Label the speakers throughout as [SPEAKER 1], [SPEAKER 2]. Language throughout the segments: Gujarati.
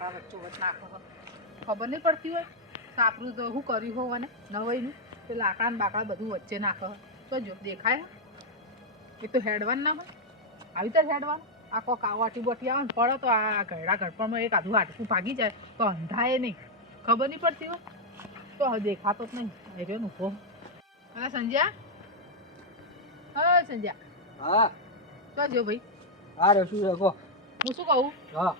[SPEAKER 1] લાકડા વચ્ચો વચ નાખો. ખબર નહીં પડતી હોય. સાપરું તો શું કર્યું હોવ ને નવાઈનું. તો લાકડા બાકડા બધું વચ્ચે નાખો. તો જો દેખાય? એ તો હેડવાન ના હોય. આવી રીતે હેડવાન. આ કોક આવાટી બોટી આવે ને પડે તો આ ઘરડા ઘડપણમાં એક આધું હાટકું ભાગી જાય. તો અંધાય નહીં. ખબર નહીં પડતી હોય. તો હવે દેખાતો જ નહીં. ને ઊભો હા. સંજ્યા હા સંજ્યા
[SPEAKER 2] હા.
[SPEAKER 1] તો જો ભાઈ.
[SPEAKER 2] હા રસુ રાખો.
[SPEAKER 1] હું શું કહું?
[SPEAKER 2] હા.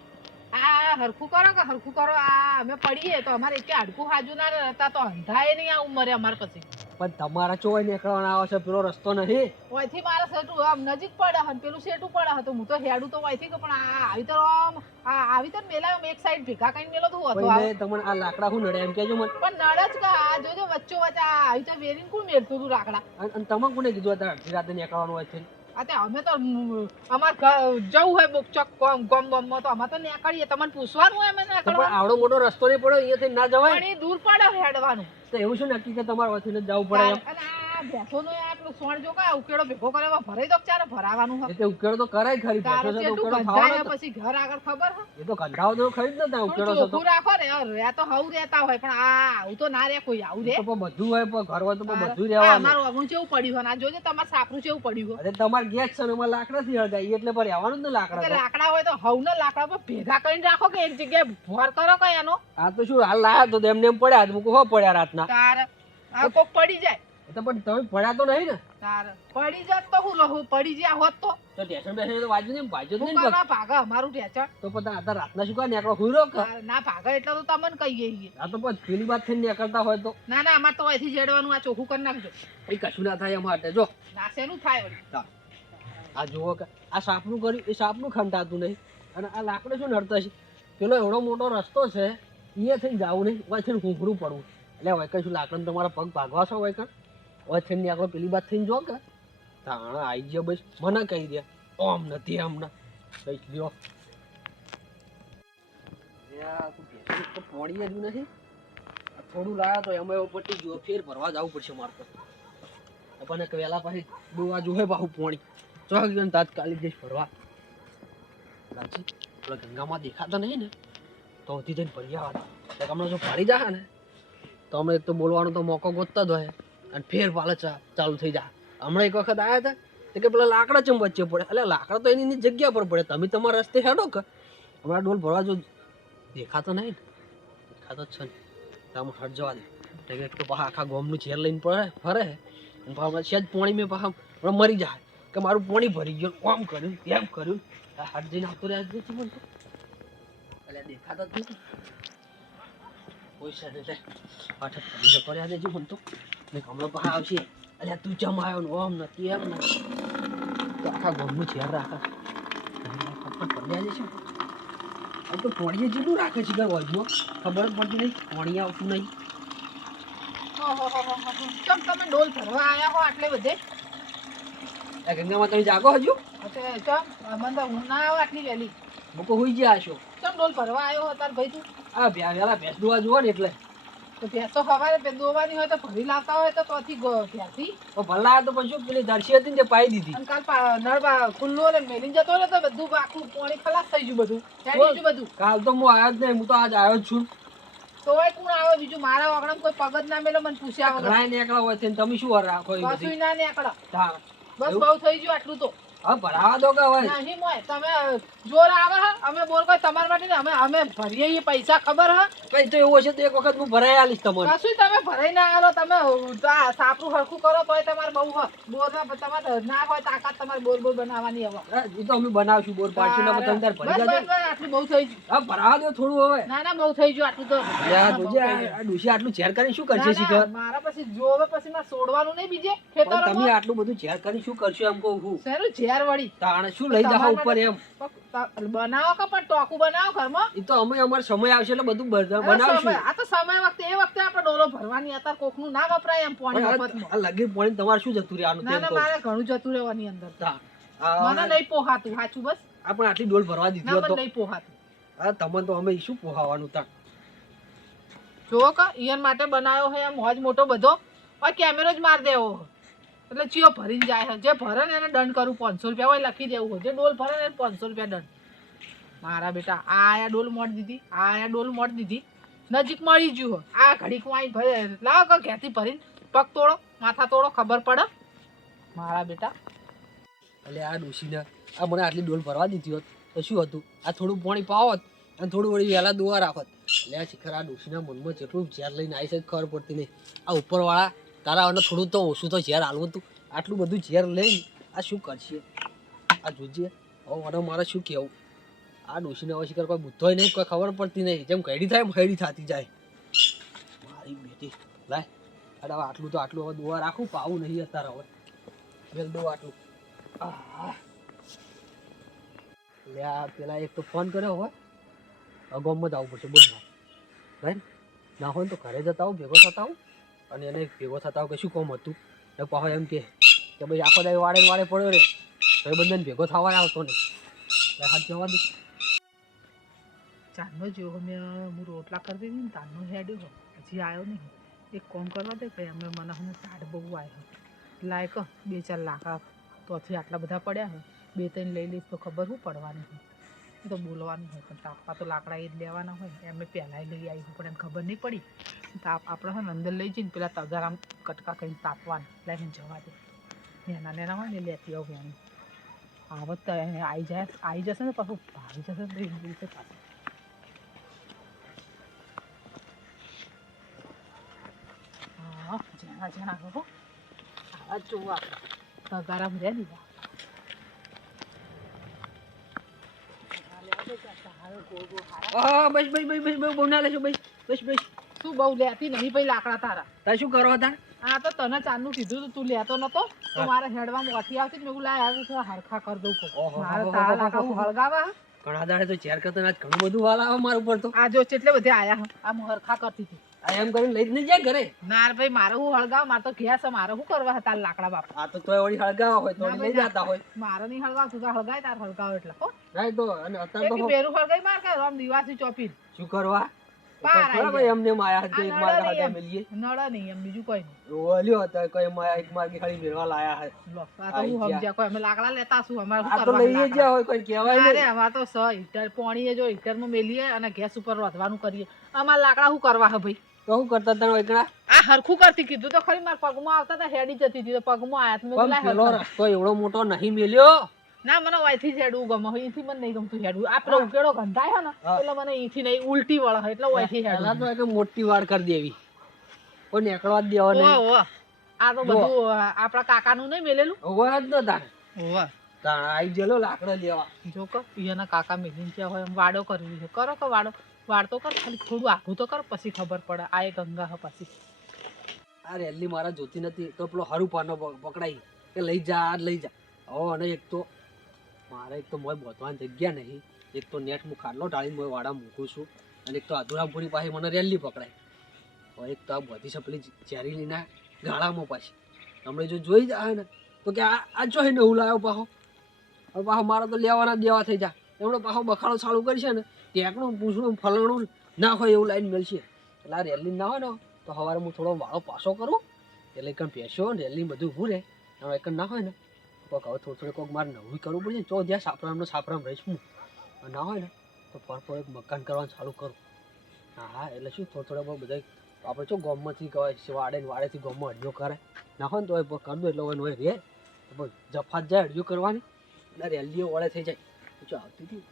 [SPEAKER 1] આ હરખું કરો કે હરખું કરો? આ અમે પડીએ તો અમારે એક હાડકું હાજુ ના રહેતા તો અંધાય નહીં આ ઉંમરે અમારે પછી.
[SPEAKER 2] પણ તમારા ચોય નીકળવાના આવે છે પેલો રસ્તો નહીં
[SPEAKER 1] ઓયથી મારે સેટું આમ નજીક પડે હન પેલું સેટું પડે હતું હું તો હેડું તો ઓયથી પણ આ આવી તો આમ આ આવી તો મેલા એક સાઈડ ભેગા કરીને મેલો તું હતો
[SPEAKER 2] તમને આ લાકડા હું નડે એમ કેજો મને.
[SPEAKER 1] પણ નડે જ કા આ જોજો વચ્ચો વચ્ચે આવી તો વેરીન કોણ મેરતું હતું લાકડા?
[SPEAKER 2] અને તમે કોને કીધું અત્યારે અડધી રાતે નીકળવાનું હોય છે?
[SPEAKER 1] તે અમે તો અમાર જવું હોય બોક ચોક ગોમ ગમ ગમમાં તો અમે તો નીકળીએ. તમને પૂછવાનું હોય અમે નીકળવાનું.
[SPEAKER 2] આવડો મોટો રસ્તો નહીં પડ્યો અહીંયાથી ના જવાય?
[SPEAKER 1] દૂર પડે હેડવાનું.
[SPEAKER 2] તો એવું શું નક્કી કે તમારે વચ્ચે જવું પડે
[SPEAKER 1] આ ભેંસોનો આટલું સોણ જો કા ઉકેડો ભેગો કરે ભરાઈ દો ચારે ભરાવાનું હોય
[SPEAKER 2] એટલે ઉકેડો તો કરાય ખરી ભેંસો છે તો ઉકેડો ખાવાનો
[SPEAKER 1] પછી ઘર આગળ ખબર હે.
[SPEAKER 2] એ તો ગંધાવ તો ખરી જ ને ઉકેડો તો.
[SPEAKER 1] ચોખ્ખું રાખો ને રે તો હવ રહેતા હોય પણ આ આવું તો ના રે કોઈ આવું રે.
[SPEAKER 2] તો બધું હોય પણ ઘર હોય તો બધું રહેવાનું.
[SPEAKER 1] અમારું અમું કેવું પડ્યું હોય ને જોજે તમારે સાપરું કેવું પડ્યું હોય.
[SPEAKER 2] અરે તમારે ગેસ છે ને એમાં લાકડા થી હળગાય એટલે પણ રહેવાનું જ ને લાકડા
[SPEAKER 1] એટલે
[SPEAKER 2] તો.
[SPEAKER 1] લાકડા હોય તો હવના લાકડા પર ભેગા કરીને રાખો કે એક જગ્યાએ ભોર કરો કે એનો
[SPEAKER 2] આ તો શું હાલ લાયા તો એમને એમ પડ્યા મૂકો હો પડ્યા રાતના.
[SPEAKER 1] તાર આ કોક પડી જાય.
[SPEAKER 2] તો પણ તમે પડ્યા તો નહીં ને.
[SPEAKER 1] તાર પડી જાત તો હું લહું પડી જ્યા હોત તો.
[SPEAKER 2] તો ટેશન બેસે તો વાજુ નહીં વાજુ નહીં ને
[SPEAKER 1] કરવા ભાગે અમારું ટેચણ
[SPEAKER 2] તો પછી આ રાતના શું કાંઈ નીકળો? હુઈ કે?
[SPEAKER 1] ના ભાગા એટલે તો તમને કહીએ છીએ.
[SPEAKER 2] આ તો પછી પેલી વાત થઈને નીકળતા હોય તો.
[SPEAKER 1] ના ના અમારે તો અહીંથી જેડવાનું આ ચોખ્ખું કરી નાખજો.
[SPEAKER 2] એ કશું ના થાય અમારે જો. જો
[SPEAKER 1] નાસેનું થાય
[SPEAKER 2] આ જુઓ કે આ સાપનું કર્યું એ સાપનું ખંડાતું નહીં. અને આ લાકડું શું નડતા છે પેલો એવડો મોટો રસ્તો છે અહીંયા થઈને જવું નહીં હોય થઈને ઘૂંઘરું પડવું. એટલે હોય કશું લાકડું તમારા પગ ભાગવા છો હોય કણ આગળ પેલી વાત થઈને જો કે, તાણા આવી ગયો બસ. મને કહી દે. ઓમ નથી હમણાં કઈ લ્યો પોણી તું તો પોણીએ જ નથી. થોડું લાયા તો એમાં એવું પટી ગયો ફેર ભરવા જવું પડશે મારે તો. આપણને વહેલા પાછી ડોવા જોહે બાહુ પોણી. ને તાત્કાલિક જઈશ ભરવા. લાલજી પેલા ગંગામાં દેખાતા નહીં ને, તો ઉધી જઈને ભરી આવવાના. હમણાં જો ભરી જાય ને, તો અમે એક તો બોલવાનો તો મોકો ગોતતા જ હોય. અને ફેર પાલે ચાલુ થઈ જાય હમણાં એક વખત આવ્યા હતા તો કે પેલા લાકડા ચમ વચ્ચે પડે એટલે લાકડા તો એની જગ્યા પર પડે તમે તમારા રસ્તે હેડો કે હમણાં ડોલ ભરવા જો દેખાતો નહીં દેખાતો જ છે ને તો હટ જવા દે કે તો પાછા આખા ગોમનું ઝેર લઈને પડે ફરે અને પાછા સહેજ પોણી મેં પાછા મરી જાય કે મારું પાણી ભરી ગયું આમ કર્યું એમ કર્યું હટ જઈને આવતો રહ્યા જ નથી મને એટલે દેખાતો જ નથી કોઈ છે પાછળ પડી જતો દેજો મને તો ને હમણાં પાછા આવશે. અલ્યા તું આવ્યો ને ઓમ નથી એમ ને. તો આખા ગોમનું ચેર રાખે. પડ્યા જશે. આ તો પોણીએ જેટલું રાખે છે ઘર વોજમાં ખબર જ પડતી નહીં. પોણી આવતું નહીં.
[SPEAKER 1] ચમ તમે ડોલ ભરવા આયા હો આટલે બધે?
[SPEAKER 2] ગંગામાં તમે જાગો હજુ?
[SPEAKER 1] ચમ મને તો હું ના આવે આટલી વહેલી.
[SPEAKER 2] મૂકો હોઈ ગયા છો.
[SPEAKER 1] ચમ ડોલ ભરવા આવ્યો હો તાર ભાઈ તું?
[SPEAKER 2] આ ભ્યા વેલા ભેંસ દોવા જુઓ ને એટલે.
[SPEAKER 1] તો ભેંસો ખવારે પે દોવાની હોય તો ભરી લાવતા હોય તો તોથી ભેંસી
[SPEAKER 2] તો ભલા તો પછી પેલી દર્શી હતી ને પાઈ દીધી.
[SPEAKER 1] અને કાલ નળ બા- ખુલ્લું અને જતો રહ્યો તો બધું આખું પાણી ખલાસ થઈ ગયું બધું. બધું.
[SPEAKER 2] કાલ તો હું આવ્યો જ નહીં હું તો આજ આવ્યો જ છું.
[SPEAKER 1] તો હોય કોણ આવે? બીજું મારા વાગડામાં કોઈ પગ ના મેલો મને પૂછ્યા વગર.
[SPEAKER 2] ઘણા નીકળ્યા હોય છે તમે શું રાખો
[SPEAKER 1] કશું ના નીકળો બસ
[SPEAKER 2] બઉ
[SPEAKER 1] બહુ થઈ ગયું આટલું તો.
[SPEAKER 2] હવે ભરાવા દો કે હવે?
[SPEAKER 1] નહીં મોય તમે જોર આવે હે? અમે બોલ કોઈ તમાર માટે ને અમે અમે ભરીએ ઈ પૈસા ખબર હે?
[SPEAKER 2] કઈ તો એવું હશે તો એક વખત હું ભરાઈ આલીશ તમને.
[SPEAKER 1] કશું તમે ભરાઈ ના આલો તમે સાપરું હરખું કરો તોય તમારે બહુ બોર તમારે ના હોય તાકાત તમારે બોર બોર બનાવવાની હવે.
[SPEAKER 2] એ તો અમે બનાવશું બોર પાડશું ને તમે તાર ભરી જાજો.
[SPEAKER 1] આટલું બહુ થઈ ગયું.
[SPEAKER 2] હા ભરાવા દો થોડું હવે.
[SPEAKER 1] ના ના બહુ થઈ ગયું આટલું તો.
[SPEAKER 2] યાર
[SPEAKER 1] દુજે
[SPEAKER 2] આ. આટલું ઝેર કરી શું કરશે શીખર?
[SPEAKER 1] મારા પછી જોવે પછી મારે છોડવાનું નહીં બીજે
[SPEAKER 2] ખેતર તમે આટલું બધું ઝેર કરી શું કરશો એમ કહું છું.
[SPEAKER 1] શેનું ઝેર વળી
[SPEAKER 2] તાણે શું લઈ જાવ ઉપર એમ?
[SPEAKER 1] બનાવો કે પણ ટોકું બનાવો ઘરમાં?
[SPEAKER 2] એ તો અમે અમાર સમય આવશે એટલે બધું બનાવશું.
[SPEAKER 1] આ તો સમય વખતે એ વખતે આપણે ડોલો ભરવાની હતા કોકનું ના વપરાય એમ
[SPEAKER 2] પાણી લગી પોણી તમારે શું જતું રહેવાનું
[SPEAKER 1] ના
[SPEAKER 2] તેમ
[SPEAKER 1] ના મારે ઘણું જતું રહેવાની અંદર. મને નહીં પોહાતું સાચું બસ?
[SPEAKER 2] આપણે આટલી ડોલ ભરવા દીધી
[SPEAKER 1] ના
[SPEAKER 2] તો.
[SPEAKER 1] નહીં પોહાતું.
[SPEAKER 2] હા તમને તો અમે શું પોહાવાનું તા?
[SPEAKER 1] જો કે ઈયન માટે બનાવ્યો હોય એમ હોજ મોટો બધો. કેમેરો જ માર દેવો. એટલે ચિયો ભરીને જાય છે. જે ભરે ને એને દંડ કરું, પાંચસો રૂપિયા હોય લખી દેવું હોય. જે ડોલ ભરે ને પાંચસો રૂપિયા દંડ. મારા બેટા, આ આયા ડોલ મોડ દીધી, આ આયા ડોલ મોડ દીધી. નજીક મળી ગયું હોય. આ ઘડીક વાઈ ભરે, લાવ કે ઘેરથી ભરીને પગ તોડો, માથા તોડો, ખબર પડે. મારા બેટા.
[SPEAKER 2] એટલે આ ડોશીને, આ મને આટલી ડોલ ભરવા દીધી હોત, તો શું હતું? આ થોડું પાણી પાવત અને થોડું વળી વહેલા દોવા રાખત. એટલે આ શિખર આ ડોશીના મનમાં જેટલું ઝેર લઈને આવી છે, ખબર પડતી નહીં. આ ઉપરવાળા તારા અને થોડું તો ઓછું તો ઝેર હાલવું હતું. આટલું બધું ઝેર લઈને આ શું કરશે? આ જોજે. હવે મને મારે શું કહેવું? આ ડોશીને હવે શિકાર કોઈ બુદ્ધો નહીં, કોઈ ખબર પડતી નહીં. જેમ ઘડી થાય એમ ઘડી થતી જાય. મારી બેટી, લાય. અરે હવે આટલું તો આટલું, હવે દોવા રાખું, પાવું નહીં અત્યારે હવે. બેલ દો આટલું. લે, આ પેલા એક તો ફોન કર્યો હોય અગાઉમાં જ આવવું પડશે, બોલ ભાઈ ના. હોય તો ઘરે જતા આવું, ભેગો થતા આવું. અને એને ભેગો થતા કે શું કોમ હતું? ને પાછો એમ કે કે ભાઈ આખો દાય વાળે વાળે પડ્યો રે. ભાઈ બંધન ભેગો થવા આવતો એટલે હાથ જવા દે.
[SPEAKER 1] ચાંદનો જેવો મેં હું રોટલા કરી દીધી ને તાનનો હેડ્યો હજી આવ્યો નહીં. એક કોમ કરવા દે ભાઈ, અમે મને હું ટાઢ બહુ આવ્યો લાયક બે ચાર લાકડા તોથી આટલા બધા પડ્યા હોય બે ત્રણ લઈ લઈશ તો ખબર શું પડવાની હોય તો બોલવાનું હોય પણ તાપવા તો લાકડા એ જ લેવાના હોય. એમને પહેલાંય લઈ આવી પણ એમ ખબર નહીં પડી. તાપ. આપણે છે ને અંદર લઈ જઈને પેલા તગારામ કટકા કરીને તાપવાના. એટલે જવા દે. નેના નેના હોય ને લેતી આવું એમ. આવત તો એને આવી જાય આવી જશે ને પાછું. ભાવી જશે ને દિવસે પાછું. હા જેના જેના હો. આવા જ જોવા. તગારામ રે દીધા
[SPEAKER 2] બસ બસ બસ બસ બહુ ના લેશો બસ બસ બસ.
[SPEAKER 1] શું બહુ લેતી નહીં ભાઈ લાકડા તારા.
[SPEAKER 2] તારે શું કરો હતા?
[SPEAKER 1] આ તો તને ચાંદનું કીધું તું તું લેતો નતો. તો મારે હેડવા મોટી આવતી મેં લાય આવે થોડા હરખા કરી દઉં મારે તારા લાકડા હું હળગાવા
[SPEAKER 2] ઘણા દાડે તો ચેર કરતા આજ ઘણું બધું વાલ આવે મારા ઉપર તો.
[SPEAKER 1] આ જો એટલે બધે આયા. આ હું હરખા કરતી હતી.
[SPEAKER 2] આ એમ કરીને લઈ જ નહીં જાય ઘરે?
[SPEAKER 1] ના ભાઈ મારે હું હળગાવ મારે તો ઘેસ છે મારે શું કરવા હતા લાકડા બાપ?
[SPEAKER 2] આ તો તોય વળી હળગાવ હોય તો લઈ જતા હોય.
[SPEAKER 1] મારે નહીં હળગાવ તું હળગાય તાર હળગાવ એટલે હો.
[SPEAKER 2] રાઈટ તો અને અત્યારે તો
[SPEAKER 1] પેરું હળગાઈ માર કે આમ દિવાસી ચોપી
[SPEAKER 2] શું કરવા
[SPEAKER 1] પાર
[SPEAKER 2] ભાઈ
[SPEAKER 1] જાય.
[SPEAKER 2] માયા હતી એક
[SPEAKER 1] આ
[SPEAKER 2] હાથે મળીએ
[SPEAKER 1] નડે નહીં એમ બીજું કોઈ નહીં.
[SPEAKER 2] ઓલ્યો હતો કોઈ માયા એક માર્ગી ખાલી મેળવા લાયા હે.
[SPEAKER 1] લો આ તો હું સમજ્યા કોઈ અમે લાકડા લેતા શું? અમારે શું
[SPEAKER 2] તો
[SPEAKER 1] કરવા
[SPEAKER 2] લઈએ
[SPEAKER 1] લાકડા?
[SPEAKER 2] જ્યાં હોય કોઈ કહેવાય
[SPEAKER 1] અરે અમાર તો સ હીટર પોણીએ જો હીટરમાં મેલીએ અને ગેસ ઉપર રોધવાનું કરીએ. અમારે લાકડા શું કરવા હે ભાઈ?
[SPEAKER 2] તો શું કરતા તને એકડા?
[SPEAKER 1] આ હરખું કરતી કીધું તો ખરી મારા પગમાં આવતા હતા હેડી જતી હતી તો પગમાં આયા તો મેં
[SPEAKER 2] પેલો રસ્તો એવડો મોટો નહીં મેલ્યો.
[SPEAKER 1] ના મને વાયથી હેડવું ગમે. હોય અહીંથી મને નહીં ગમતું હેડવું આપણો ઉકેડો ગંધાય ને એટલે મને અહીંથી નહીં ઉલટી વળે એટલે અહીંથી
[SPEAKER 2] પેલા તો એક મોટી વાળ કરી દેવી. કોઈ નીકળવા જ દેવા નહીં.
[SPEAKER 1] આ તો બધું આપણા કાકાનું નહીં મેલેલું?
[SPEAKER 2] હોવા જ ન તારે
[SPEAKER 1] ઓવા.
[SPEAKER 2] તાણ આઈ જેલો લાકડો લેવા.
[SPEAKER 1] જો કે ઈયાના કાકા મેલીન છે હોય વાડો કરવી છે કરો કે વાડો. વાડ તો કર ખાલી થોડું આઘું તો કર પછી ખબર પડે. આ એ ગંગા હ પછી.
[SPEAKER 2] આ રેલી મારા જોતી નથી. તો પેલો હરું પાનો પકડાઈ. કે લઈ જા આ લઈ જા. ઓ અને એક તો મારે એક તો મોય બોધવાની જગ્યા નહીં, એક તો નેટ હું ખાટલો ટાળી મોય વાડા મૂકું છું, અને એક તો અધુરામપુરી પાસે મને રેલી પકડાય. હવે એક તો આ બધી સપલી ઝેરીલીના ગાળામાં પાછી. હમણાં જો જોઈ જાય ને, તો કે આ આ ને હું લાવ્યો પાછો હવે પાછો મારો તો લેવાના દેવા થઈ જા. એમણે પાછો બખાડો ચાલુ કરશે ને, ટેકણું પૂછડું ફલણું ના હોય એવું લાઈન મળશે એટલે આ રેલી ના હોય ને, તો સવારે હું થોડો વાળો પાછો કરું. એટલે કંઈ પેશો રેલી બધું ઊભું રહે હવે એક ના હોય ને કોઈક હવે થોડું થોડું કોક મારે નવું કરવું પડશે ને તો જ્યાં સાપરામનો સાપરામ રહીશ હું. ના હોય ને તો ફરફર એક મકાન કરવાનું ચાલુ કરું. હા હા એટલે શું થોડું થોડા બહુ બધા આપણે શું ગોમમાંથી કહેવાય વાડે ને વાડેથી ગોમમાં અડિયો કરે. ના હોય ને તો એ કરી દો એટલે હોય રે. તો બસ જફાત જાય અડિયો કરવાની એટલે રેલીઓ વળે થઈ જાય. જો આવતી હતી.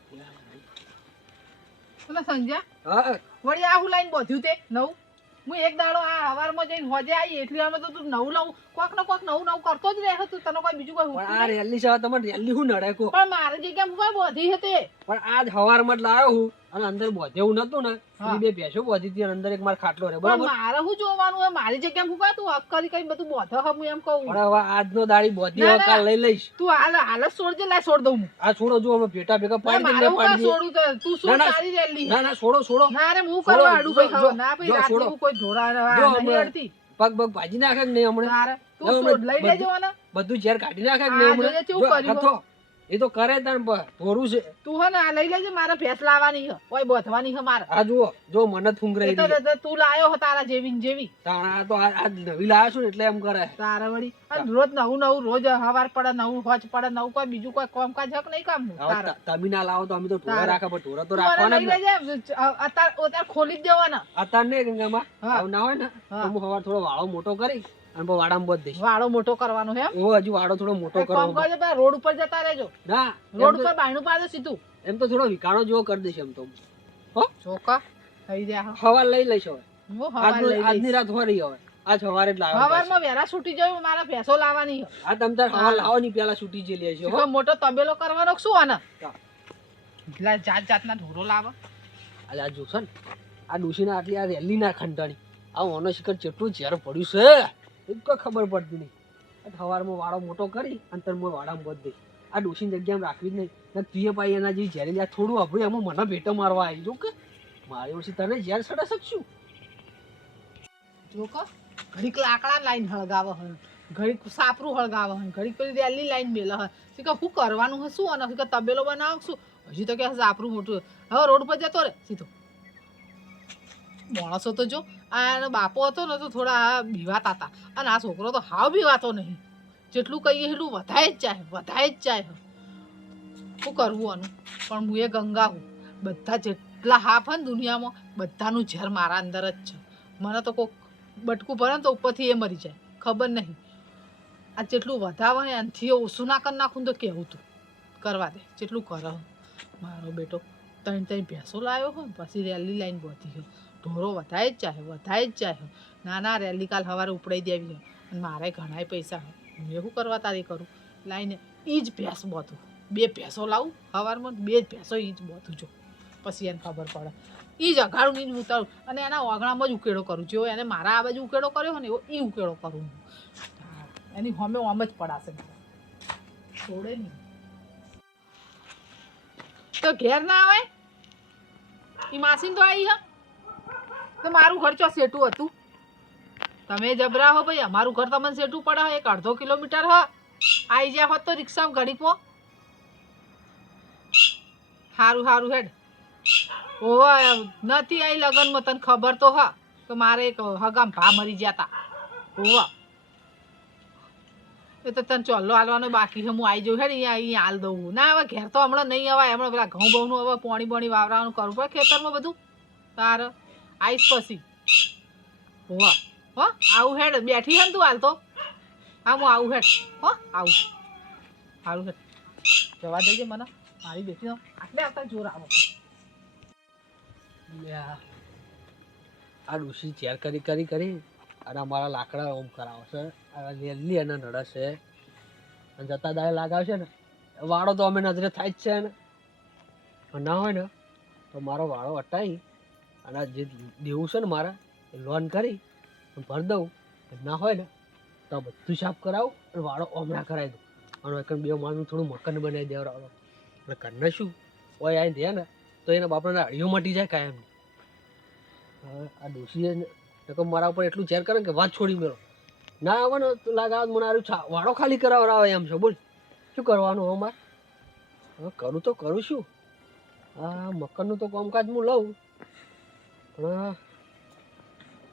[SPEAKER 1] સંજય
[SPEAKER 2] હા.
[SPEAKER 1] વળી આ હું લાઈન બોધ્યું તે નવું? હું એક દાડો આ હવારમાં જઈને હોજે આવી એટલે વારમાં તો તું નવું નવું કોક ને કોક નવું નવું કરતો જ રહે તું તને કોઈ બીજું કોઈ
[SPEAKER 2] પણ આ રેલી છે તમારે રેલી હું નડે કો?
[SPEAKER 1] પણ મારી જગ્યા હું કોઈ બોધી હતી?
[SPEAKER 2] પણ આજ હવારમાં જ લાવ્યો હું. અને અંદર બોધેવું નતું ને. બે ભેંસો બોધી હતી અંદર એક માર ખાટલો રે બરાબર?
[SPEAKER 1] મારે શું જોવાનું હોય? મારી જગ્યા હું તું? હક કરી કઈ બધું બોધો હમ એમ કહું.
[SPEAKER 2] પણ હવે આજનો દાડી બોધી
[SPEAKER 1] ના,
[SPEAKER 2] હવે કાલ
[SPEAKER 1] ના.
[SPEAKER 2] લઈ લઈશ.
[SPEAKER 1] તું હાલ હાલ છોડજે લા છોડ દઉં
[SPEAKER 2] આ છોડો જો અમે ભેટા ભેગા પાડી દઈએ પાડી
[SPEAKER 1] છોડું તો તું
[SPEAKER 2] શું
[SPEAKER 1] તારી રેલી.
[SPEAKER 2] ના ના છોડો છોડો
[SPEAKER 1] ના રે હું કરવા આડું ભાઈ ખાવ ના ભાઈ
[SPEAKER 2] છોડો.
[SPEAKER 1] કોઈ
[SPEAKER 2] ધોરા
[SPEAKER 1] નહીં અડતી.
[SPEAKER 2] પગ પગ ભાજી નાખે કે નહીં હમણાં?
[SPEAKER 1] તું છોડ લઈ
[SPEAKER 2] બધું-
[SPEAKER 1] લેજો ને
[SPEAKER 2] બધું ઝેર કાઢી નાખે કે નહીં હમણાં. એ તો કરે તાણ થોડું છે.
[SPEAKER 1] તું હે ને આ લઈ લેજે મારે ભેંસ લાવવાની હે. કોઈ બોધવાની હે મારે.
[SPEAKER 2] આ જુઓ જો મને થૂંગ
[SPEAKER 1] તો તે- લાયો હો તારા જેવી ને જેવી.
[SPEAKER 2] તારા તો આ નવી લાવ્યો છું એટલે એમ કરે
[SPEAKER 1] તારે વળી. અને રોજ નવું નવું રોજ હવાર પડે નવું હોજ પડે નવું કોઈ બીજું કોઈ કામકાજ હક નહીં કામ તારે.
[SPEAKER 2] તમે ના લાવો તો અમે તો ઢોરા. રાખે પણ ઢોરા તો રાખવાના
[SPEAKER 1] લઈ લેજે અત્યારે અત્યારે ખોલી જ દેવાના.
[SPEAKER 2] અત્યારે નહીં ગંગામાં. ના હોય ને તો હું સવાર થોડો વાળો મોટો કરી અને વાડામાં બોધ દઈશ.
[SPEAKER 1] વાળો મોટો કરવાનો છે
[SPEAKER 2] ઓ હજુ વાડો થોડો મોટો
[SPEAKER 1] કરવાનો કામ કરજો રોડ ઉપર જતા રહેજો.
[SPEAKER 2] ના
[SPEAKER 1] રોડ ઉપર બાયણું પાડે સીધું.
[SPEAKER 2] એમ તો થોડો વિકાણો જેવો કરી દઈશ એમ તો.
[SPEAKER 1] ચોકા થઈ જા
[SPEAKER 2] હવા લઈ લઈશ હવે.
[SPEAKER 1] હું
[SPEAKER 2] આજનું- રાત હોરી હવે. આજ સવારે જ લાવ્યો.
[SPEAKER 1] હવારમાં વહેલા છૂટી જાય મારા ભેંસો લાવવાની
[SPEAKER 2] આ તમ તાર
[SPEAKER 1] હવા
[SPEAKER 2] લાવો ની પેલા છૂટી જે લે છે હો.
[SPEAKER 1] મોટો તબેલો કરવાનો શું આના?
[SPEAKER 2] હા.
[SPEAKER 1] પેલા જાત જાતના ઢોરો લાવે.
[SPEAKER 2] અલે આ જોશો ને. આ ડોશીને આટલી આ રેલી ના ખંડણી. આ ઓનો શિખર જેટલું ઝેર પડ્યું છે. એ જ કોઈ ખબર પડતી નહીં. સવારમાં વાળો મોટો કરી અંતર મોર વાળામાં બોધ દઈશ. આ ડોશીની જગ્યામાં રાખવી જ નહીં. ને પાઈ એના જેવી ઝેરી આ થોડું આપણું એમાં મને ભેટો મારવા આવી જો કે? મારી ઓછી તને ઝેર સડા શકશું
[SPEAKER 1] જોકો, ઘડીક લાકડા લાઈન હળગાવે હે. ઘડીક સાપરું હળગાવે હે. ઘડીક પેલી રેલી લાઈન મેલે હોય કે શું કરવાનું હશું અને શું કે તબેલો બનાવ શું? હજી તો કે સાપરું મોટું. હવે રોડ પર જતો રે. સીધો માણસો તો જો આ એનો બાપો હતો ને તો થોડા બીવાતા હતા. અને આ છોકરો તો હાવ બીવાતો નહીં. જેટલું કહીએ એટલું વધારે જ ચાહે, વધારે જ ચાહે. શું કરવું આનું? પણ હું એ ગંગા હું. બધા જેટલા હાફ ને દુનિયામાં, બધાનું ઝેર મારા અંદર જ છે. મને તો કોઈક બટકું ભરે ને તો ઉપરથી એ મરી જાય. ખબર નહીં. આ જેટલું વધાવો ને એનાથી ઓછું ના કરી નાખું તો કેવું તું? કરવા દે. જેટલું કરો. મારો બેટો ત્રણ ત્રણ ભેંસો લાવ્યો હોય પછી રેલી લાઈન બોધી ગયો ઢોરો વધારે જ ચાહે, વધારે જ ચાહે. ના ના, રેલી કાલ સવારે ઉપડાઈ દેવી છે અને મારે ઘણા પૈસા હું. એવું કરવા તારી કરું? લાઈને એ જ ભેંસ બોધું બે ભેંસો લાવું સવારમાં બે જ ભેંસો એ જ બોધું જો. પછી એને ખબર પડે. એ જ અઘાડું નહીં ઉતારું. અને એના ઓગણામાં જ ઉકેડો કરું. જેવો એને મારા આ બાજુ ઉકેડો કર્યો હોય ને, એવો એ ઉકેડો કરું હું. એની હોમે ઓમ જ પડાશે. છોડે નહીં. તો ઘેર ના આવે? એ માસીન તો આવી હા? તો મારું ઘર ચો સેટું હતું? તમે જબરા હો ભાઈ, અમારું ઘર તમને સેટું પડે એક અડધો કિલોમીટર હ. આવી જ્યાં હોત તો રિક્ષામાં ઘડીકમાં સારું સારું હેડ. ઓહ નથી આવી લગ્નમાં, તને ખબર તો હા કે મારે એક હગામ ભા મરી ગયા તા. ઓવા એ તો તને ચોલ્લો હાલવાનો બાકી છે, હું આવી જાઉં, હેડ, અહીંયા અહીંયા હાલ દઉં. ના, હવે ઘેર તો હમણાં નહીં અવાય, હમણાં પેલા ઘઉં બહુનું હવે પોણી બોણી વાવરાવાનું કરવું પડે ખેતરમાં બધું. તાર આવીશ પછી. હોવા. હો, આવું હેડ. બેઠી હે તું હાલ તો. હા, હું આવું હેડ. હો, આવું. સારું હેડ. જવા દેજે મને. મારી બેઠી આટલે આવતા જોર આવો.
[SPEAKER 2] આ ડુસી ચેર કરી કરી કરી અને અમારા લાકડા ઓમ કરાવશે. આ લેલી અને નડશે. અને જતા દાય લાગાવશે ને. વાળો તો અમે નજરે થાય જ છે ને. ના હોય ને, તો મારો વાળો હટાવી અને જે દેવું છે ને મારા, એ લોન કરી ભર દઉં. ના હોય ને, તો બધું સાફ કરાવું અને વાળો ઓમણા કરાવી દઉં. અને એકણ બે માળનું થોડું મકાન બનાવી દેવડાવો અને ઘરને શું? ઓય આવીને દે ને, તો એના બાપડાને અળીઓ મટી જાય કાયમ. આ ડોશીએ ને નકર મારા ઉપર એટલું ચેર કરે ને કે વાત છોડી મેળો. ના આવે ને, તો લાગે આ મને આરું વાળો ખાલી કરાવડાવે એમ છે, બોલ. શું કરવાનું હવે મારે? હવે કરું તો કરું શું? આ મકાનનું તો કામકાજ હું લઉં. પણ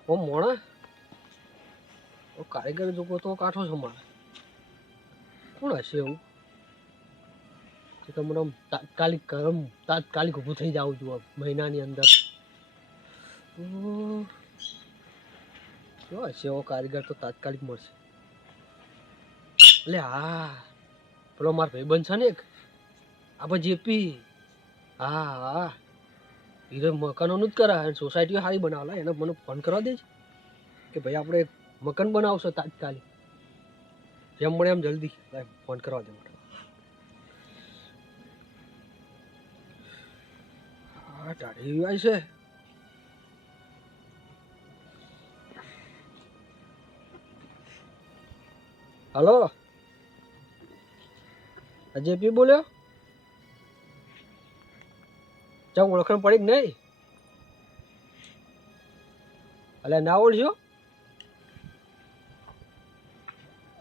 [SPEAKER 2] ઓ મોણા ઓ કારીગર જોકો તો કાઠો છે મારે કોણ હશે એવું? કે તમને આમ તાત્કાલિક કરમ તાત્કાલિક ઊભું થઈ જાવું છું મહિનાની અંદર. કયો હશે એવો કારીગર તો તાત્કાલિક મળશે. એટલે હા. પેલો મારો ભાઈબંધ છે ને એક? આપણે જેપી હા હા. એ મકાનોનું જ કરા સોસાયટી સારી બનાવેલા એને મને ફોન કરવા દે છે કે ભાઈ આપણે મકાન બનાવશો તાત્કાલિક. જેમ મળે એમ જલ્દી ફોન કરવા દે મને. હા ટાઢી આવી છે. હલો? અજય પી બોલ્યો? ચમ ઓળખણ પડી જ નહીં? અલે ના ઓળખ્યો?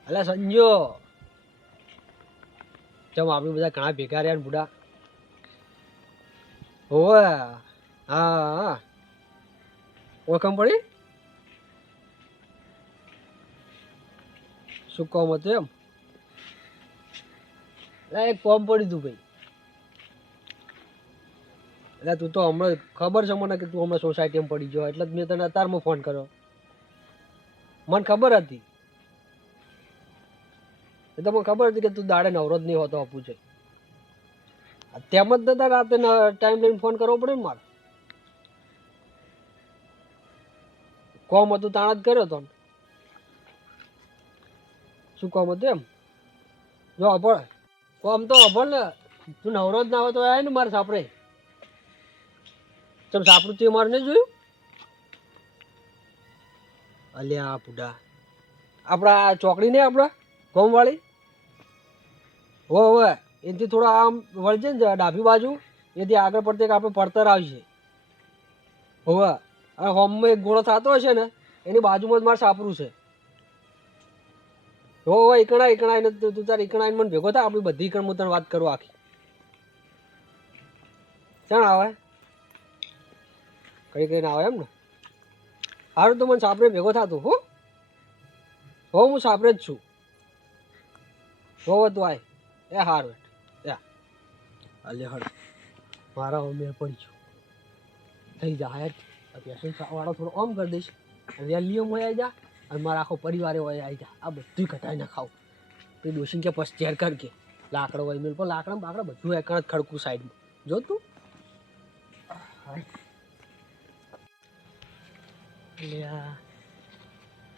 [SPEAKER 2] અલે સંજો ચમ આપણે બધા ઘણા ભેગા રહ્યા ને બુડા. હોવે. હા ઓળખણ પડી? શું કોમ હતું એમ? એટલે એક કોમ પડી તું ભાઈ. એટલે તું તો હમણાં ખબર છે મને કે તું હમણાં સોસાયટીમાં પડી ગયો એટલે મેં તને અત્યારમાં ફોન કર્યો. મને ખબર હતી. એ તો મને ખબર હતી કે તું દાડે નવરો જ નહીં હોતો આપું છે. તેમ જ નતા રાતે ટાઈમ લઈને ફોન કરવો પડે ને મારે. કોમ હતું તાણ જ કર્યો તો શું કોમ હતું એમ? જો અભળ કોમ તો અભળ ને તું નવરો જ ના હોય તો આવે ને મારે સાપરે ચમ સાપૃતિ તે નહીં જોયું? અલ્યા પુડા. આપણા ચોકડી ને આપણા? કોમવાળી હો હવે એનાથી થોડા આમ વળજે ને ડાબી બાજુ. એથી આગળ પડતે આપણે પડતર આવશે. હવે આ હોમમાં એક ગોળો થતો હશે ને, એની બાજુમાં જ મારે સાપરું છે. હો હવે એકણા એકણા એને તું તાર ઈકણા આઈને મને ભેગો થાય આપણી બધી કણ હું તને વાત કરું આખી. ચાણ આવે? કઈ કઈ ના આવે એમ ને? સારું તો મને સાપરે ભેગો થતું હો. હો હું સાપરે જ છું. હો તું આય. એ હાર બેટ યા અલે હળ મારા અમે પણ છું. થઈ જાય વ્યસન વાળો થોડો ઓમ કરી દઈશ. વેલીઓ હોય આવી જા. અને મારા આખો પરિવારે હોય આવી જા. આ બધું ઘટાઈ ના ખાવ તો દોશી કે પછી ચેર કર કે. લાકડો હોય મેલ પર લાકડા બાકડા બધું એકણ જ ખડકું સાઈડમાં જો તું.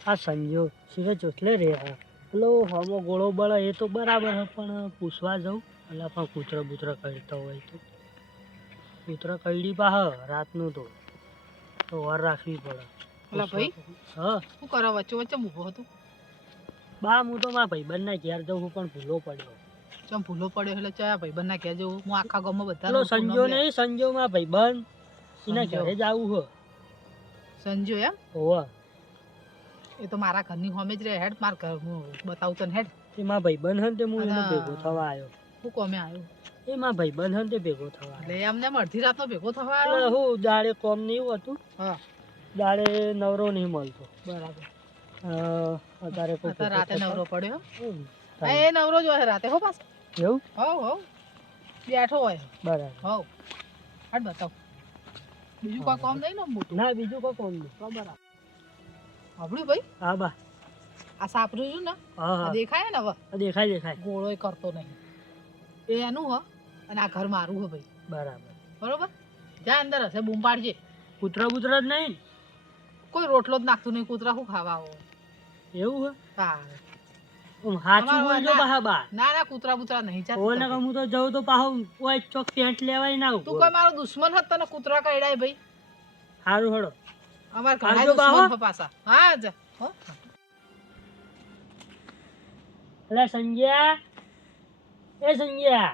[SPEAKER 3] આ સંજો સિરે ચોટલે રે પેલો હમો ગોળો બળે એ તો બરાબર પણ પૂછવા જાઉં. એટલે પણ કૂતરો બૂતરો કરતો હોય તો. કૂતરો કરડી પા હ રાતનું તો. તો વાર રાખવી પડે.
[SPEAKER 1] ઓલા ભાઈ
[SPEAKER 3] હા.
[SPEAKER 1] શું કરો? વચ્ચે વચ્ચે મૂકો હતો.
[SPEAKER 3] બા હું તો મારા ભાઈબંધના ઘેર જવું હું પણ ભૂલો પડ્યો.
[SPEAKER 1] ચમ ભૂલો પડ્યો એટલે ચયા ભાઈ બંને કહેજો હું આખા ગામમાં બધા
[SPEAKER 3] સંજો નહીં સંજો માં ભાઈબંધ એના. ઘરે જ આવું હો
[SPEAKER 1] સંજો એમ?
[SPEAKER 3] હોવા.
[SPEAKER 1] એ તો મારા ઘરની હોમે જ રહે હેડ માર ઘર હું બતાવું તને હેડ.
[SPEAKER 3] એ મારા ભાઈબંધ હન તે હું એનો ભેગો થવા આવ્યો
[SPEAKER 1] હું કોમે આવ્યો
[SPEAKER 3] એ ભાઈ ભાઈબંધ હન તે ભેગો થવા
[SPEAKER 1] એટલે એમને મળતી અડધી રાતનો ભેગો થવા આવ્યો
[SPEAKER 3] હું દાડે કોમ નહીં હતું.
[SPEAKER 1] હા.
[SPEAKER 3] દાડે નવરો નહીં મળતો.
[SPEAKER 1] બરાબર.
[SPEAKER 3] અત્યારે
[SPEAKER 1] અત્યારે રાતે નવરો પડ્યો હા એ નવરો જ હોય રાતે હો પાછો.
[SPEAKER 3] એવું?
[SPEAKER 1] હો હો બેઠો હોય.
[SPEAKER 3] બરાબર.
[SPEAKER 1] હો હાડ બતાવ. બીજું કોઈ કામ નહીં ને મોટું?
[SPEAKER 3] ના બીજું કોઈ કામ નહીં.
[SPEAKER 1] બરાબર સાંભળ્યું ભાઈ?
[SPEAKER 3] હા બા.
[SPEAKER 1] આ સાપરું છું ને? દેખાય ને હવે?
[SPEAKER 3] દેખાય દેખાય.
[SPEAKER 1] ગોળો કરતો નહીં. એ એનું હ અને આ ઘર મારું હ ભાઈ.
[SPEAKER 3] બરાબર.
[SPEAKER 1] બરોબર? જ્યાં અંદર હશે બૂમ પાડજે.
[SPEAKER 3] કૂતરા બૂતરા જ નહીં
[SPEAKER 1] કોઈ રોટલો જ નાખતું નહીં કૂતરા શું ખાવા આવો
[SPEAKER 3] એવું હે.
[SPEAKER 1] હા
[SPEAKER 3] આમ સાચું
[SPEAKER 1] અમારે
[SPEAKER 3] બોલજો પાહા બા
[SPEAKER 1] ના ના કૂતરા બૂતરા નહીં
[SPEAKER 3] ઓલે કે હું તો જઉં તો પાહો ઓય ચોક પેન્ટ લેવાય ના
[SPEAKER 1] તું કોઈ મારો દુશ્મન હતો તને કૂતરા કઈડાય ભાઈ.
[SPEAKER 3] સારું હળો
[SPEAKER 1] અમાર ઘણા દુશ્મન છે પાછા. હા જા. હો.
[SPEAKER 3] એટલે સંજ્યા. એ સંજ્યા.